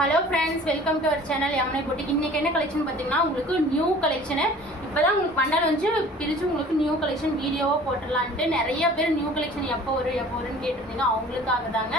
Hello friends, welcome to our channel Yamunai boutique. இன்னைக்கு என்ன collection பார்த்தீங்கன்னா, உங்களுக்கு நியூ கலெக்ஷனு இப்போதான் உங்களுக்கு பண்டால் வந்து பிரித்து உங்களுக்கு நியூ கலெக்ஷன் வீடியோவாக போட்டுடலான்ட்டு நிறைய பேர் நியூ கலெக்ஷன் எப்போ வரும்னு கேட்டிருந்தீங்க. அவங்களுக்காக தாங்க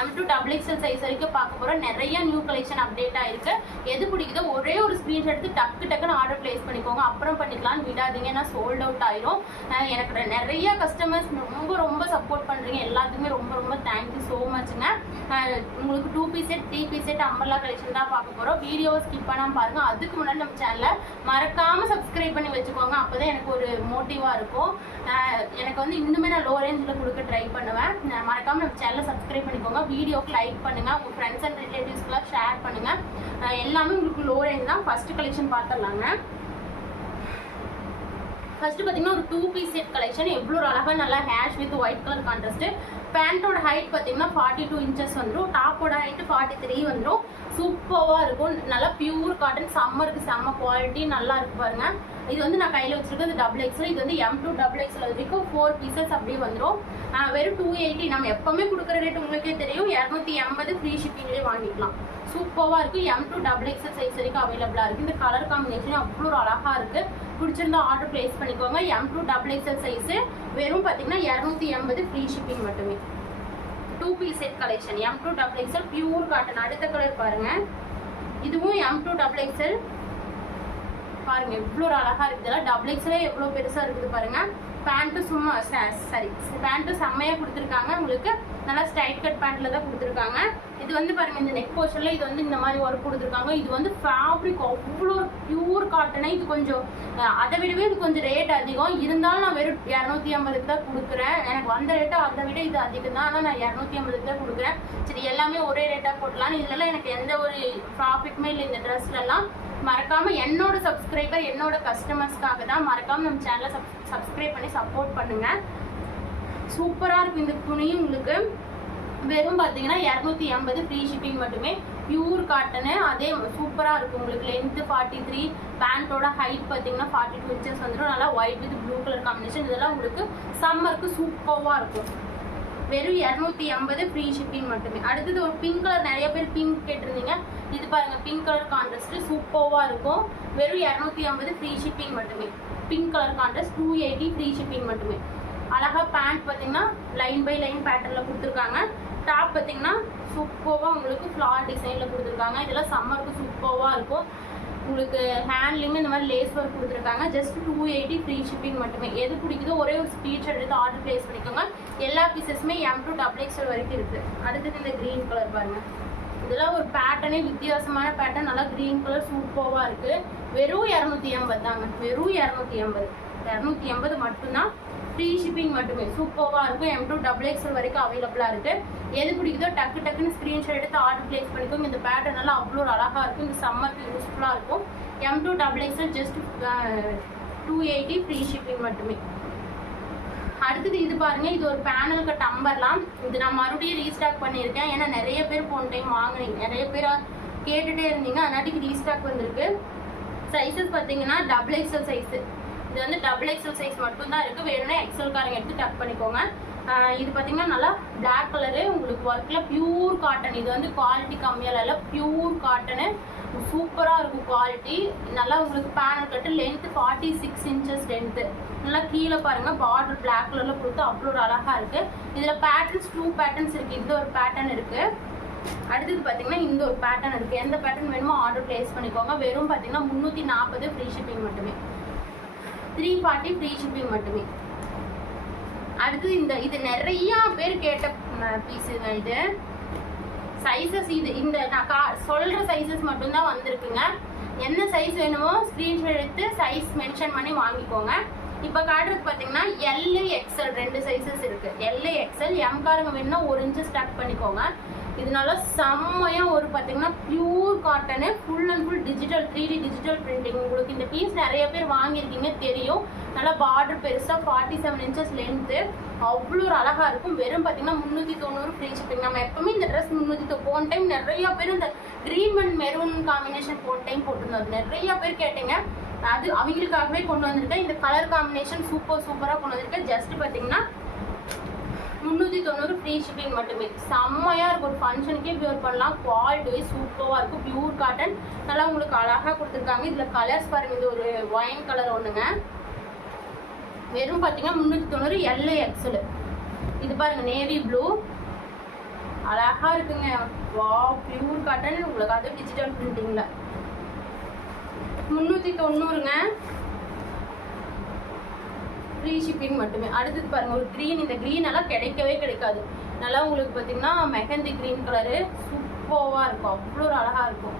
M2 XXL சைஸ் வரைக்கும் பார்க்க போகிறோம். நிறைய நியூ கலெக்ஷன் அப்டேட் ஆயிருக்கு. எது பிடிக்குதோ ஒரே ஒரு ஸ்க்ரீன்ஷாட் எடுத்து டக்குன்னு ஆர்டர் பிளேஸ் பண்ணிக்கோங்க. அப்புறம் பண்ணிக்கலாம்னு விடாதீங்க, ஏன்னா சோல்ட் அவுட் ஆயிரும். எனக்கு நிறைய கஸ்டமர்ஸ் ரொம்ப சப்போர்ட் பண்ணுறீங்க. எல்லாத்துக்குமே ரொம்ப தேங்க்யூ ஸோ மச்ங்க. உங்களுக்கு 2 piece set 3 piece set umbrella collection தான் பார்க்க போகிறோம். வீடியோவை ஸ்கிப் பண்ணாமல் பாருங்கள். அதுக்கு முன்னாடி நம்ம சேனலை மறக்காமல் சப்ஸ்கிரைப் பண்ணி வச்சுக்கோங்க. அப்போ தான் எனக்கு ஒரு மோட்டிவாக இருக்கும். எனக்கு வந்து இன்னுமே நான் லோ ரேஞ்சில் கொடுக்க ட்ரை பண்ணுவேன். மறக்காமல் நம்ம சேனலை சப்ஸ்கிரைப் பண்ணிக்கோங்க. வீடியோக்கு லைக் பண்ணுங்கள். உங்கள் ஃப்ரெண்ட்ஸ் அண்ட் ரிலேட்டிவ்ஸ்க்குலாம் ஷேர் பண்ணுங்கள். எல்லாமே உங்களுக்கு லோ ரேஞ்ச் தான். ஃபஸ்ட்டு கலெக்ஷன் பார்த்துடலாங்க. ஃபர்ஸ்ட் பார்த்தீங்கன்னா ஒரு 2 பீஸ் செட் கலெக்ஷன். எவ்வளோ அழகாக நல்லா ash with white colour contrast. பேண்டோட ஹைட் பார்த்தீங்கன்னா 42 இன்ச்சஸ் வந்துடும். டாப்போட ஹைட் 43 வந்துடும். சூப்பராக இருக்கும். நல்லா பியூர் காட்டன். சம்மருக்கு செம்ம குவாலிட்டி நல்லா இருக்கு பாருங்க. இது வந்து நான் கையில் வச்சிருக்கிறது XXL. இது வந்து M2 XXL வரைக்கும் 4 பீசஸ் அப்படியே வந்துடும். வெறும் 280. நம்ம எப்பவுமே கொடுக்குற ரேட் உங்களுக்கே தெரியும். 280 ஃப்ரீ ஷிப்பிங்லேயே வாங்கிக்கலாம். சூப்பராக இருக்குது. M2 XXL சைஸ் வரைக்கும் அவைலபிளாக இருக்குது. இந்த கலர் காம்பினேஷன் அவ்வளோ அழகாக இருக்குது. பிடிச்சிருந்தா ஆர்டர் பிளேஸ் பண்ணிக்கோங்க. M2 XXL சைஸு வெறும் பார்த்தீங்கன்னா 280 ஃப்ரீ ஷிப்பிங் மட்டுமே. 2 piece set collection M2 XXL pure cotton. அடுத்த கலர் பாருங்க. இதுவும் M2 XXL பாருங்க, எவ்வளோ அழகா இருக்குது. இதெல்லாம் XXL எவ்வளோ பெருசாக இருக்குது பாருங்க. பேண்ட்டும் சும்மா பேண்ட்டும் செம்மையாக கொடுத்துருக்காங்க. உங்களுக்கு நல்லா ஸ்ட்ரைட் கட் பேண்ட்ல தான் கொடுத்துருக்காங்க. இது வந்து பாருங்க, இந்த நெக் போர்ஷன்ல இது வந்து இந்த மாதிரி ஒர்க் கொடுத்துருக்காங்க. இது வந்து ஃபேப்ரிக் அவ்வளோ பியூர் காட்டனே. இது கொஞ்சம் அதை விடவே இது கொஞ்சம் ரேட் அதிகம். இருந்தாலும் நான் வெறும் 250 தான் கொடுக்குறேன். எனக்கு வந்த ரேட்டை அதை விட இது அதிகம் தான். ஆனால் நான் 250 தான் கொடுக்குறேன். சரி, எல்லாமே ஒரே ரேட்டாக போடலாம். இதெல்லாம் எனக்கு எந்த ஒரு ப்ராஃபிட்டுமே இல்லை இந்த ட்ரெஸ்லலாம். மறக்காம என்னோட சப்ஸ்கிரைபர் என்னோட கஸ்டமர்ஸ்க்காக தான். மறக்காம நம்ம சேனலை சப்ஸ்கிரைப் பண்ணி சப்போர்ட் பண்ணுங்க. சூப்பரா இருக்கு இந்த துணி. உங்களுக்கு வெறும் பார்த்தீங்கன்னா 280 ஃப்ரீ ஷிப்பிங் மட்டுமே. Pure cotton. அதே சூப்பராக இருக்கும். உங்களுக்கு லென்த்து 43. பேண்டோட ஹைட் பார்த்தீங்கன்னா 42 இன்ச்சஸ் வந்துடும். நல்லா white with blue colour combination. இதெல்லாம் உங்களுக்கு சம்மருக்கு சூப்பராக இருக்கும். வெறும் 280 ஃப்ரீ ஷிப்பிங் மட்டுமே. அடுத்தது ஒரு பிங்க் கலர். நிறைய பேர் பிங்க் கேட்டிருந்தீங்க. இது பாருங்க, பிங்க் கலர் கான்ட்ராஸ்ட் சூப்பராக இருக்கும். வெறும் 250 ஃப்ரீ ஷிப்பிங் மட்டுமே. Pink colour contrast 280 free shipping மட்டுமே. அழகா பேண்ட் பார்த்தீங்கன்னா லைன் பை லைன் பேட்டர்னில் கொடுத்துருக்காங்க. டாப் பார்த்தீங்கன்னா சூப்பராக உங்களுக்கு ஃப்ளார் டிசைனில் கொடுத்துருக்காங்க. இதெல்லாம் சம்மருக்கு சூப்பராக இருக்கும். உங்களுக்கு ஹேண்ட்லிங்கு இந்த மாதிரி லேஸ் ஒர்க் கொடுத்துருக்காங்க. ஜஸ்ட் 280 ஃப்ரீ ஷிப்பிங் மட்டுமே. எது பிடிக்குதோ ஒரே ஒரு ஸ்க்ரீன்ஷாட் எடுத்து ஆர்டர் பிளேஸ் பண்ணிக்கோங்க. எல்லா பீசஸுமே M2 XXL வரைக்கும் இருக்குது. அடுத்தது இந்த க்ரீன் கலர் பாருங்க. இதெல்லாம் ஒரு பேட்டர்னே வித்தியாசமான பேட்டர்ன். நல்லா க்ரீன் கலர் சூப்பராக இருக்குது. வெறும் 280 தாங்க. வெறும் 280 மட்டும்தான். ஃப்ரீ ஷிப்பிங் மட்டுமே. சூப்பராக இருக்கும். M2 XXL வரைக்கும் அவைலபிளாக இருக்குது. எது பிடிக்குதோ டக்குன்னு ஸ்க்ரீன்ஷாட் எடுத்து ஆர்டர் பிளேஸ் பண்ணிக்கோங்க. இந்த பேட்டர்ன் எல்லாம் அவ்வளோ அழகாக இருக்கும். இந்த சம்மருக்கு யூஸ்ஃபுல்லாக இருக்கும். M2 XXL just 280 free shipping மட்டுமே. அடுத்தது இது பாருங்க. இது ஒரு பேனல் கட் அம்பர்லாம். இது நான் மறுபடியும் ரீஸ்டாக் பண்ணியிருக்கேன். ஏன்னா நிறைய பேர் போன டைம் வாங்கினீங்க, நிறைய பேர் கேட்டுகிட்டே இருந்தீங்க. அதனாட்டிக்கு ரீஸ்டாக் வந்திருக்கு. சைஸஸ் பார்த்தீங்கன்னா XXL சைஸு. இது வந்து XXL சைஸ் மட்டும்தான் இருக்குது. வேணும்னா XL காரங்க எடுத்து டக் பண்ணிக்கோங்க. இது பார்த்தீங்கன்னா நல்லா பிளாக் கலரு. உங்களுக்கு ஒர்க்கில் பியூர் காட்டன். இது வந்து குவாலிட்டி கம்மியாக இல்லை, பியூர் காட்டனு. சூப்பராக இருக்கும் குவாலிட்டி. நல்லா உங்களுக்கு panel cut. Length 46 inches length. நல்லா கீழே பாருங்கள், பார்டர் பிளாக் கலரில் கொடுத்து அவ்வளோ ஒரு அழகாக இருக்குது. இதில் பேட்டர்ன்ஸ் 2 பேட்டர்ன்ஸ் இருக்குது. இந்த ஒரு பேட்டர்ன் இருக்குது. அடுத்தது பார்த்தீங்கன்னா இந்த ஒரு பேட்டர்ன் இருக்குது. எந்த பேட்டர்ன் வேணுமோ ஆர்டர் பிளேஸ் பண்ணிக்கோங்க. வெறும் பார்த்தீங்கன்னா 340 ஃப்ரீ ஷிப்பிங் மட்டுமே. 340 ஃப்ரீ ஷிப்பிங் மட்டுமே. அடுத்தது இது நிறைய பேர் கேட்ட பீஸ். இது சைஸஸ். இந்த நான் சொல்கிற சைஸஸ் மட்டும்தான் வந்திருக்குங்க. என்ன சைஸ் வேணுமோ ஸ்க்ரீன்ஷாட் எடுத்து சைஸ் மென்ஷன் பண்ணி வாங்கிக்கோங்க. இப்போ காட்டுறது பார்த்தீங்கன்னா LXL 2 சைஸஸ் இருக்குது. LXL M காரங்க வேணும்னா 1 இன்ச்சு ஸ்டாக் பண்ணிக்கோங்க. இதனால செம்மையாக ஒரு பார்த்தீங்கன்னா pure cotton. Full and full digital 3D digital printing. உங்களுக்கு இந்த பீஸ் நிறைய பேர் வாங்கியிருக்கீங்க தெரியும். நல்லா பார்டர் பெருசாக 47 இன்ச்சஸ் லென்த்து. அவ்வளோ ஒரு அழகாக இருக்கும். வெறும் பார்த்தீங்கன்னா 390 ஃப்ரீ ஷிப்பிங். நம்ம எப்பவுமே இந்த ட்ரெஸ் 390. போன டைம் நிறைய பேர் இந்த க்ரீன் அண்ட் மெரூன் காம்பினேஷன் போன டைம் போட்டிருந்தோம். நிறைய பேர் கேட்டீங்க. அது அவங்களுக்காகவே கொண்டு வந்திருக்கேன். இந்த கலர் காம்பினேஷன் சூப்பராக கொண்டு வந்திருக்கேன். ஜஸ்ட் பார்த்தீங்கன்னா 390 ஃப்ரீ ஷிப்பிங் மட்டுமே. செம்மையாக இருக்கும், ஒரு ஃபங்க்ஷனுக்கே வியர் பண்ணலாம். குவாலிட்டி சூப்பராக இருக்கும், பியூர் காட்டன். நல்லா உங்களுக்கு அழகாக கொடுத்துருக்காங்க. இதில் கலர்ஸ் பாருங்கள், இது ஒரு ஒயின் கலர் ஒன்றுங்க, வெறும் பார்த்தீங்கன்னா 390 LA XL. இது பாருங்கள் நேவி ப்ளூ, அழகாக இருக்குங்க. வா, பியூர் காட்டன் உங்களுக்கு, அது டிஜிட்டல் பிரிண்டிங்கில் 390ங்க, ஃப்ரீ ஷிப்பிங் மட்டுமே. அடுத்தது பாருங்கள் ஒரு க்ரீன், இந்த க்ரீன் எல்லாம் கிடைக்கவே கிடைக்காது. நல்லா உங்களுக்கு பார்த்தீங்கன்னா மெஹந்தி க்ரீன் கலரு சூப்பராக இருக்கும், அவ்வளோ ஒரு அழகாக இருக்கும்.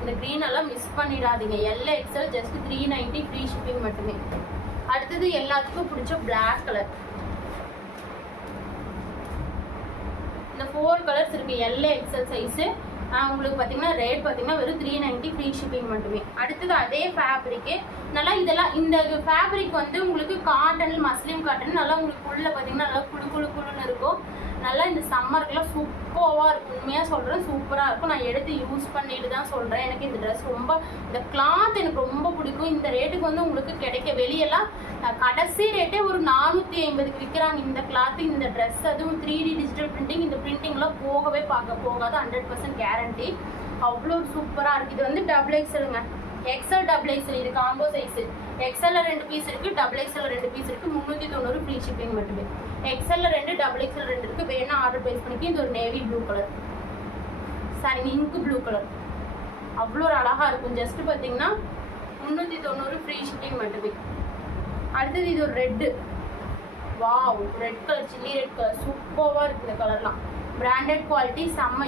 இந்த க்ரீன் எல்லாம் மிஸ் பண்ணிடாதீங்க. LA XL just 390 free shipping மட்டுமே. அடுத்தது எல்லாத்துக்கும் பிடிச்ச பிளாக் கலர். இந்த 4 கலர்ஸ் இருக்கு, LA XL சைஸு. உங்களுக்கு பார்த்தீங்கன்னா ரேட் பார்த்தீங்கன்னா வெறும் 390 ஃப்ரீ ஷிப்பிங் மட்டுமே. அடுத்தது அதே ஃபேப்ரிக்கு நல்லா, இதெல்லாம் இந்த ஃபேப்ரிக் வந்து உங்களுக்கு காட்டன், மஸ்லிம் காட்டன், நல்லா உங்களுக்கு உள்ள பார்த்தீங்கன்னா நல்லா குழுன்னு இருக்கும். நல்லா இந்த சம்மருக்குலாம் சூப்பராக இருக்கும், உண்மையாக சொல்கிறேன், சூப்பராக இருக்கும். நான் எடுத்து யூஸ் பண்ணிட்டு தான் சொல்கிறேன். எனக்கு இந்த ட்ரெஸ் ரொம்ப, இந்த கிளாத் எனக்கு ரொம்ப பிடிக்கும். இந்த ரேட்டுக்கு வந்து உங்களுக்கு கிடைக்க வெளியெல்லாம் கடைசி ரேட்டே ஒரு 450க்கு விற்கிறாங்க இந்த கிளாத்து, இந்த ட்ரெஸ். அதுவும் 3D டிஜிட்டல் பிரிண்டிங். இந்த பிரிண்டிங்லாம் போகவே போகாது, 100% கேரண்டி. அவ்வளோ சூப்பராக இருக்குது. இது வந்து XXLங்க, XL XXL. இது காம்போ சைஸு. XL 2 பீஸ் இருக்குது, XXL 2 பீஸ் இருக்குது. 390 ஃப்ரீ ஷிப்பிங் மட்டுமே. XL 2, XXL 2 இருக்குது. வேணா ஆர்டர் ப்ளேஸ் பண்ணிக்க. இது ஒரு நேவி ப்ளூ கலர், சாரி இங்கு ப்ளூ கலர், அவ்வளோ ஒரு அழகாக இருக்கும். ஜஸ்ட் பார்த்தீங்கன்னா 390 ஃப்ரீ ஷிப்பிங் மட்டுமே. அடுத்தது இது ஒரு red, wow, red colour, chilli red colour, சூப்பராக இருக்குது இந்த கலர்லாம். பிராண்டட் குவாலிட்டி செம்ம.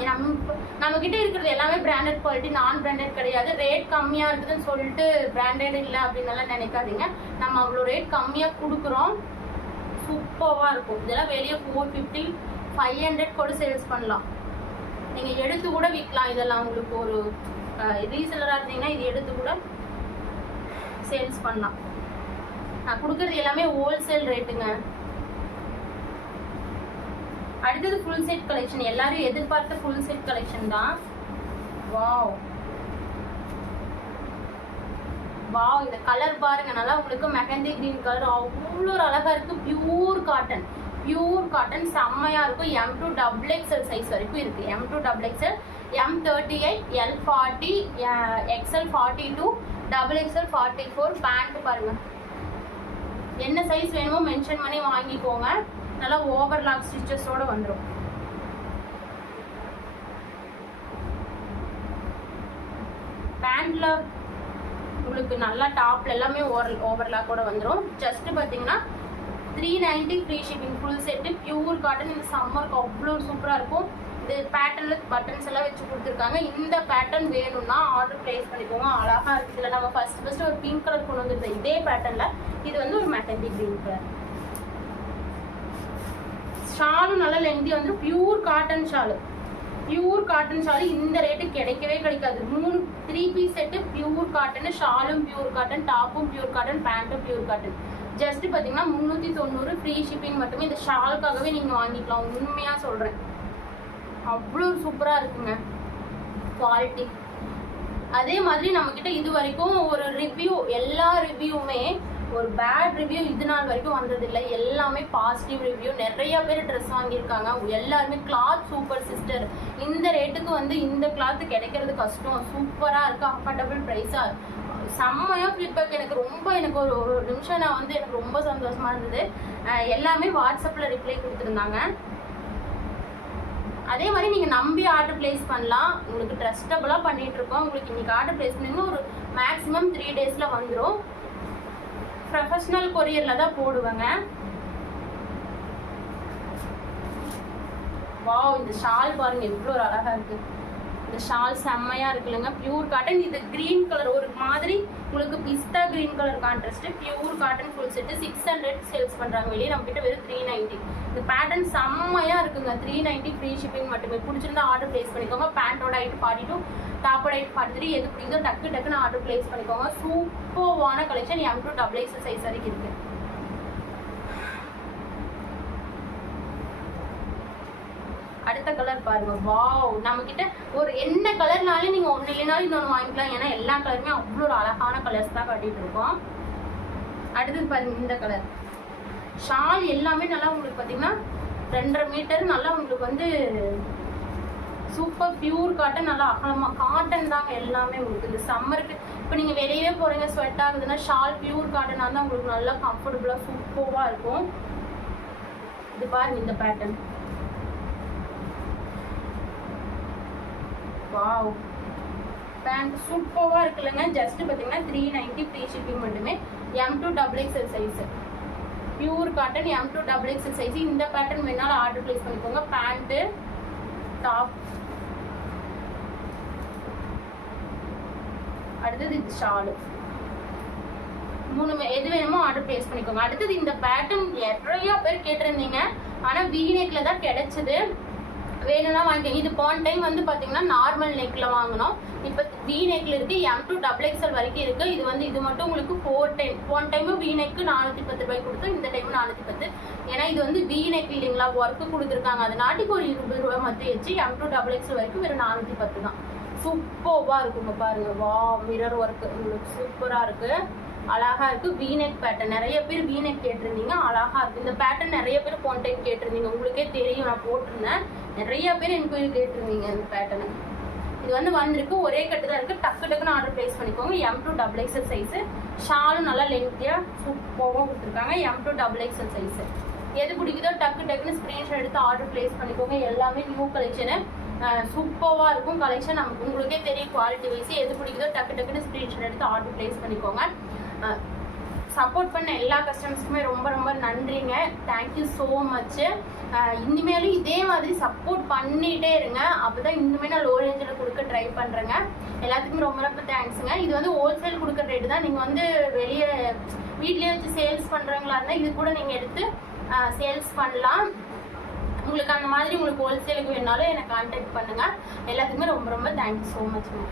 நம்மக்கிட்ட இருக்கிறது எல்லாமே பிராண்டட் குவாலிட்டி, நான் பிராண்டட் கிடையாது. ரேட் கம்மியாக இருக்குதுன்னு சொல்லிட்டு பிராண்டட் இல்லை அப்படின்னலாம் நினைக்காதீங்க. நம்ம அவ்வளோ ரேட் கம்மியாக கொடுக்குறோம், சூப்பராக இருக்கும். இதெல்லாம் வெளியே 450, 500 கூட சேல்ஸ் பண்ணலாம். நீங்கள் எடுத்து கூட விற்கலாம். இதெல்லாம் உங்களுக்கு ஒரு ரீசெல்லராக இருந்தீங்கன்னா இது எடுத்து கூட சேல்ஸ் பண்ணலாம். நான் கொடுக்குறது எல்லாமே ஹோல்சேல் ரேட்டுங்க. அடுத்தது ஃபுல் செட் கலெக்ஷன், எல்லாரும் எதிர்பார்த்த ஃபுல் செட் கலெக்ஷன் தான். வாவ் வாவ், இந்த கலர் பாருங்க, நல்லா உங்களுக்கு மெஹந்தி கிரீன் கலர், அவ்வளோ அழகா இருக்கு. பியூர் காட்டன் செம்மையா இருக்கும். M to XXL சைஸ் வரைக்கும் இருக்கு. M to XXL, M38, L40, XL 42, XXL 44. Pant பாருங்க, என்ன சைஸ் வேணுமோ மென்ஷன் பண்ணி வாங்கிக்கோங்க. நல்லா ஓவர்லாக் ஸ்டிச்சஸோட வந்துடும். பேண்ட்ல உங்களுக்கு நல்லா டாப்ல எல்லாமே ஓவர்லாக்கோட வந்துடும். ஜஸ்ட் பார்த்தீங்கன்னா 390 free shipping, full set, pure cotton. இந்த சம்மருக்கு அவ்வளோ சூப்பராக இருக்கும். இது பேட்டர்ன்ல பட்டன்ஸ் எல்லாம் வச்சு கொடுத்துருக்காங்க. இந்த பேட்டர்ன் வேணும்னா ஆர்டர் பிளேஸ் பண்ணிக்கோங்க. அழகா இருக்கு. இதில் நம்ம ஃபர்ஸ்ட் ஒரு பிங்க் கலர் கொண்டு வந்துருந்தோம் இதே பேட்டர்ன்ல. இது வந்து ஒரு மெஹந்தி கிரீன் கலர். ஷாலும் நல்லா லென்த்தி வந்து பியூர் காட்டன் ஷாலு. இந்த ரேட்டு கிடைக்கவே கிடைக்காது. 3 பீஸ் செட்டு பியூர் காட்டன், ஷாலும் பியூர் காட்டன், டாப்பும் பியூர் காட்டன், பேண்ட்டும் பியூர் காட்டன். ஜஸ்ட் பார்த்தீங்கன்னா 390 ஃப்ரீ ஷிப்பிங் மட்டுமே. இந்த ஷாலுக்காகவே நீங்கள் வாங்கிக்கலாம், உண்மையாக சொல்கிறேன். அவ்வளோ சூப்பராக இருக்குங்க குவாலிட்டி. அதே மாதிரி நம்மக்கிட்ட இது வரைக்கும் ஒரு ரிவ்யூ, எல்லா ரிவ்யூவுமே ஒரு பேட் ரிவ்யூ இது நாள் வரைக்கும் வந்ததில்லை. எல்லாமே பாசிட்டிவ் ரிவ்யூ. நிறைய பேர் ட்ரெஸ் வாங்கியிருக்காங்க. எல்லாருமே கிளாத் சூப்பர் சிஸ்டர், இந்த ரேட்டுக்கு வந்து இந்த கிளாத்து கிடைக்கிறது கஷ்டம், சூப்பராக இருக்குது, அஃபோர்டபுள் ப்ரைஸாக, செம்மையாக ஃபீட்பேக். எனக்கு ஒரு நிமிஷம் நான் வந்து எனக்கு ரொம்ப சந்தோஷமாக இருந்தது. எல்லாமே வாட்ஸ்அப்பில் ரிப்ளை கொடுத்துருந்தாங்க. அதே மாதிரி நீங்கள் நம்பி ஆர்டர் பிளேஸ் பண்ணலாம். உங்களுக்கு ட்ரஸ்டபுளாக பண்ணிகிட்ருக்கோம். உங்களுக்கு இன்றைக்கி ஆர்டர் பிளேஸ் பண்ணிங்கன்னா ஒரு மேக்ஸிமம் 3 டேஸில் வந்துடும். ப்ரொஃபஷ்னல் கொரியரில் தான் போடுவேங்க. வாவ், இந்த ஷால் பாருங்க எவ்வளோ ஒரு அழகாக இருக்குது. இந்த ஷால் செம்மையாக இருக்குல்லங்க, பியூர் காட்டன். இது க்ரீன் கலர், ஒரு மாதிரி உங்களுக்கு பிஸ்தா க்ரீன் கலர் கான்ட்ராஸ்ட். பியூர் காட்டன் ஃபுல் செட்டு 600 சேல்ஸ் பண்ணுறாங்க வெளியே. நம்மக்கிட்ட வெறும் 390. இந்த பேட்டர்ன் செம்மையாக இருக்குங்க. 390 ஃப்ரீ ஷிப்பிங் மட்டுமே. பிடிச்சிருந்தா ஆர்டர் பிளேஸ் பண்ணிக்கோங்க. பேண்ட்டோட ஹைட் 42, டாப்போட ஹைட் 43. எது பிடிக்குதோ டக்குன்னு ஆர்டர் பிளேஸ் பண்ணிக்கோங்க. சூப்பர்வான collection. M to XXL size வரைக்கும் இருக்குது. அடுத்த கலர் பாருங்க. வாவ், நம்ம கிட்ட ஒரு என்ன கலர்னாலும் நீங்க ஒண்ணு இல்லைனாலும் இன்னொன்று வாங்கிக்கலாம். ஏன்னா எல்லா கலருமே அவ்வளோ ஒரு அழகான கலர்ஸ் தான் காட்டிட்டு இருக்கோம். அடுத்தது பாருங்க, இந்த கலர் ஷால் எல்லாமே நல்லா உங்களுக்கு பார்த்தீங்கன்னா 2.5 மீட்டர் நல்லா உங்களுக்கு வந்து சூப்பர் பியூர் காட்டன், நல்லா அகலமாக காட்டன் தாங்க எல்லாமே உங்களுக்கு. இந்த சம்மருக்கு இப்போ நீங்கள் வெளியே போகிறீங்க ஸ்வெட் ஆகுதுன்னா ஷால் பியூர் காட்டனாக இருந்தால் உங்களுக்கு நல்லா கம்ஃபர்டபுளாக சூப்பராக இருக்கும். இது பாருங்க இந்த பேட்டர்ன், வாவ் பேண்ட் சூப்பராக இருக்குல்லங்க. ஜஸ்ட் பார்த்தீங்கன்னா 390 ஃப்ரீ ஷிப்பிங் மட்டுமே. M2 XXL size pure cotton, M2 XXL size. இந்த பேட்டர்ன் வேணாலும் ஆர்டர் பிளேஸ் பண்ணிக்கோங்க. பேண்ட்டு டாப், அடுத்தது இது ஷாலு, 3 எது வேணுமோ ஆர்டர் பிளேஸ் பண்ணிக்கோங்க. அடுத்தது இந்த பேட்டர்ன் நிறைய பேர் கேட்டிருந்தீங்க, ஆனால் V-neckல தான் கிடைச்சது. வேணும்னா வாங்கிக்கோங்க. இது போன டைம் வந்து பார்த்தீங்கன்னா நார்மல் நெக்ல வாங்கினோம். இப்போ V-neckல இருக்கு, M2 XXL வரைக்கும் இருக்கு. இது வந்து இது மட்டும் உங்களுக்கு 4 டைம். போன டைமும் V-neck 410 ரூபாய் கொடுத்தோம், இந்த டைம் 410. ஏன்னா இது வந்து V-neck இல்லைங்களா, ஒர்க்கு கொடுத்துருக்காங்க. அது நாட்டுக்கு ஒரு 20 ரூபாய் மத்திய வச்சு M2 XXL வரைக்கும் வெறும் 410 தான். சூப்பராக இருக்குங்க பாருங்க. வா மிரர் ஒர்க் உங்களுக்கு சூப்பராக இருக்கு, அழகா இருக்கு. V-neck பேட்டர்ன் நிறைய பேர் V-neck கேட்டிருந்தீங்க, அழகா இருக்கு. இந்த பேட்டர்ன் நிறைய பேர் போன டைம் கேட்டிருந்தீங்க, உங்களுக்கே தெரியும் நான் போட்டிருந்தேன். நிறைய பேர் என்கொயரி கேட்டிருந்தீங்க இந்த பேட்டர்னு. இது வந்து வந்திருக்கு, ஒரே கட்டு தான் இருக்கு. டக்குன்னு ஆர்டர் பிளேஸ் பண்ணிக்கோங்க. M2 XXL size. ஷாலும் நல்லா லென்த்தியா சூப்பராக கொடுத்துருக்காங்க. M2 XXL size. எது பிடிக்குதோ டக்குன்னு ஸ்க்ரீன்ஷாட் எடுத்து ஆர்டர் பிளேஸ் பண்ணிக்கோங்க. எல்லாமே நியூ கலெக்ஷனு, சூப்பராக இருக்கும் கலெக்ஷன். நமக்கு உங்களுக்கே தெரியும் குவாலிட்டி வைஸ். எது பிடிக்குதோ டக்குன்னு ஸ்க்ரீன்ஷாட் எடுத்து ஆர்டர் பிளேஸ் பண்ணிக்கோங்க. சப்போர்ட் பண்ண எல்லா கஸ்டமர்ஸ்க்குமே ரொம்ப நன்றிங்க. Thank you so much. இனிமேலும் இதே மாதிரி சப்போர்ட் பண்ணிகிட்டே இருங்க. அப்போ தான் இன்னுமே நான் லோ ரேஞ்சில் கொடுக்க ட்ரை பண்ணுறேங்க. எல்லாத்துக்குமே ரொம்ப தேங்க்ஸுங்க. இது வந்து ஹோல்சேல் கொடுக்குற ரேட்டு தான். நீங்கள் வந்து வெளியே வீட்லேயே வச்சு சேல்ஸ் பண்ணுறவங்களா இருந்தால் இது கூட நீங்கள் எடுத்து சேல்ஸ் பண்ணலாம். உங்களுக்கு அந்த மாதிரி உங்களுக்கு ஹோல்சேலுக்கு வேணாலும் என்னை கான்டாக்ட் பண்ணுங்கள். எல்லாத்துக்குமே ரொம்ப தேங்க்யூ ஸோ மச்ங்க.